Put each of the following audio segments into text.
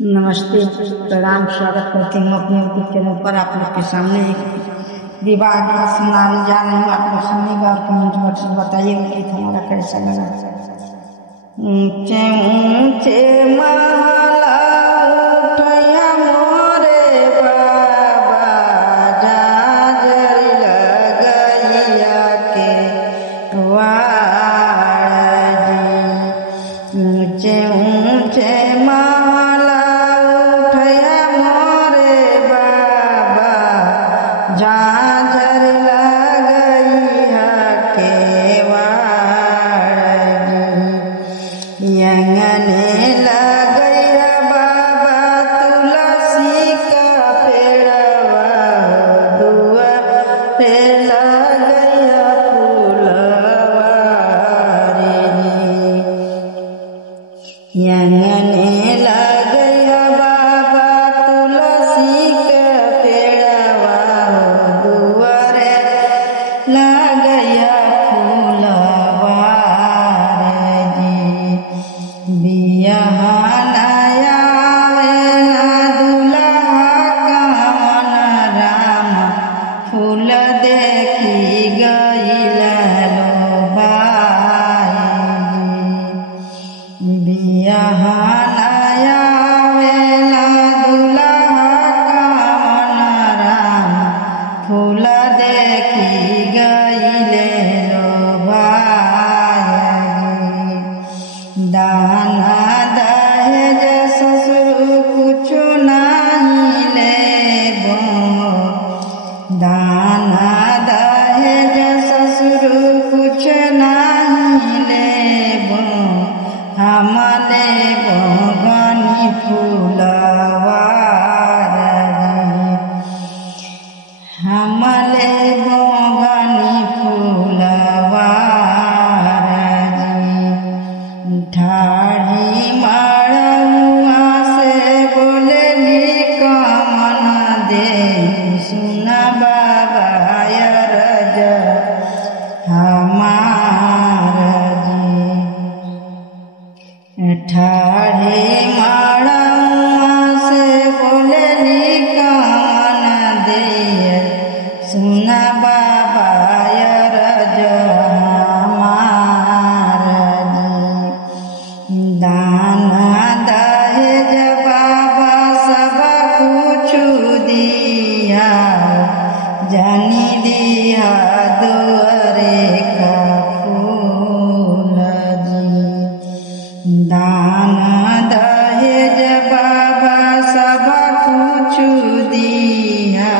नमस्ते, प्रणाम, स्वागत करती हूँ अपने यूट्यूब चैनल पर। आप लोग के सामने एक विवाह गीत सुनाने जा रही हूँ। आप लोग सुनिएगा और कमेंट बॉक्स में बताइएगा गीत हमारा कैसा लगा। ऊंचे ऊंचे माला उठैया मोरे बाबा, जाजर लगैया के वाड़ जी। ऊंचे ऊंचे माला उठैया मोरे बाबा, जाजर लगैया के वाड़ जी। यंगने लगैया बाबा तुलसी का पेड़वा, दुआ पे लगैया फूलवा रे। यंगने लगैया बाबा तुलसी का पेड़वा, दुआरे लगैया फूलवा रे जी। बियाहन आवेला दुल्हा कवन राम, फूल देखी गइला लो बाई जी। बियाहन आवेला दुल्हा कवन राम, फूल देखी गइले लो भाई जी। दाना दहेज ससुर कुछु नहीं लेबो, दाना दहेज ससुर कुछ नहीं लेबो, हम लेबो गनी फूलवा रे। हम लेबो गनी फूलवा रे। ठाढ़ी मड़ुआ से बोलेली कमन दे, सुना बाबा अरज हमार जी। ठाढ़ी मड़ुआ से बोलेली कमन दे, सुना बाबा अरज हमार जी। दाना दहेज बाबा सब कुछ दिया, जानी दिया दुआरे का फूल जी। दाना दहेज बाबा सब कुछ दिया,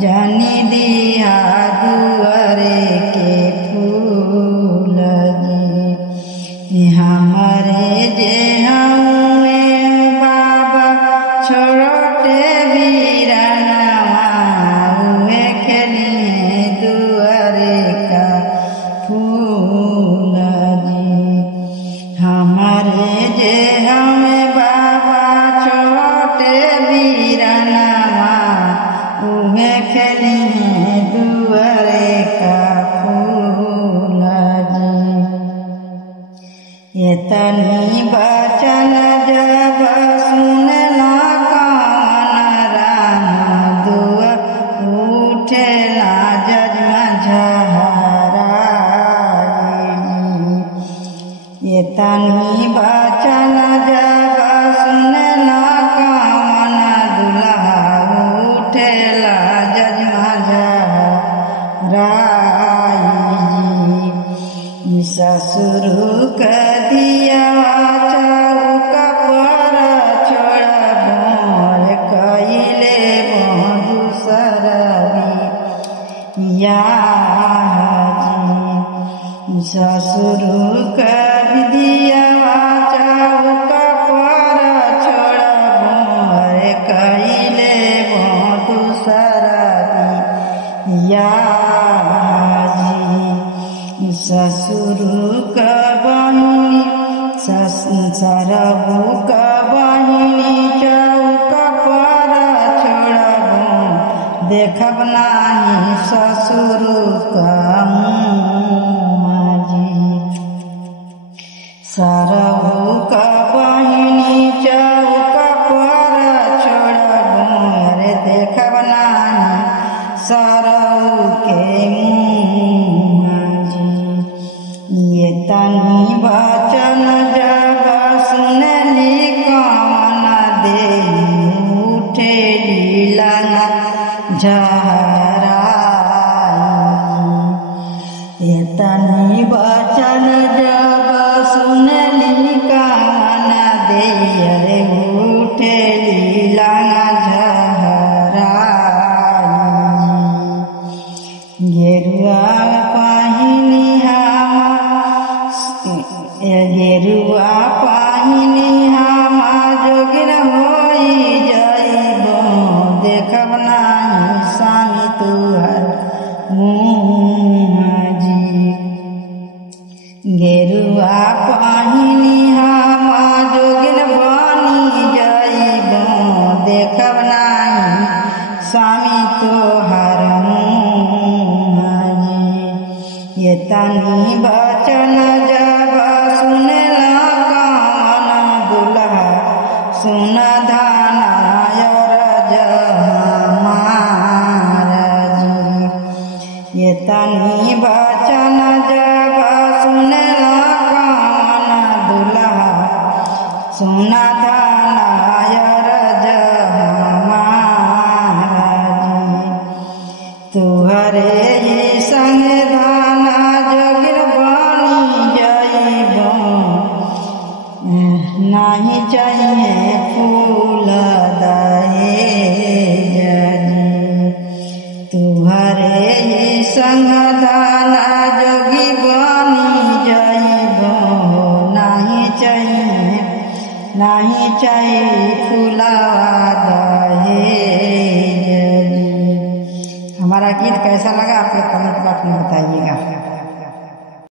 जानी दिया दुआरे के फूल जी। हमरे जे हमें बाबा छोड़ते वीरनवा, उहे खेलिए दुआरे का फूल जी। हमरे जे हमें बाबा छोड़ते वीरनवा, उहे खेलिए दुआरे का फूल जी। एतनी बचन जब सुनला कवन राम, दुआ उठेला जजमा झहराई। एतनी बचन जब सुनला कवन दुल्हा, उठेला जजमा झहराई। ससुर के दिया चौक पर छोड़बो, कइले दूसर बियाह जी। ससुर के दिया चौक पर छोड़बो, कइले दूसर बियाह जी। ससुर का बहिनी सरबू का बहिनी चौक पर छोड़बो, देखब नाही ससुर का मुँह जी। सरबू का बहिनी चौक झहराई। तनी बचन जब सुनली कान देयर उठली लांगा झहराई। गेरुआ पहिनी गेरुआ पहिनी हम जोगिन होई जइबो देखब नाही स्वामी तुहर मुँहजी। गेरुआ पहिनी हम जोगिन बनी जइबो देखब नाही स्वामी तुहर मुँहजी। ये तनी बचन जब सुनला कान दुल्हा सुन धानायर जमारजी। ये तनी बचन जब सुनला कान दुल्हा सुन धानायर जमारजी। तुहरे ही संग धाना जोगिन बनी जइबो नाही चाहिए फूल दहेजजी। तुहरे ही संग धाना जोगी बनी जइबो नाही चाहिए फूलवा दहेजजी। हमारा गीत कैसा लगा आप लोग कमेंट बॉक्स में बताइएगा।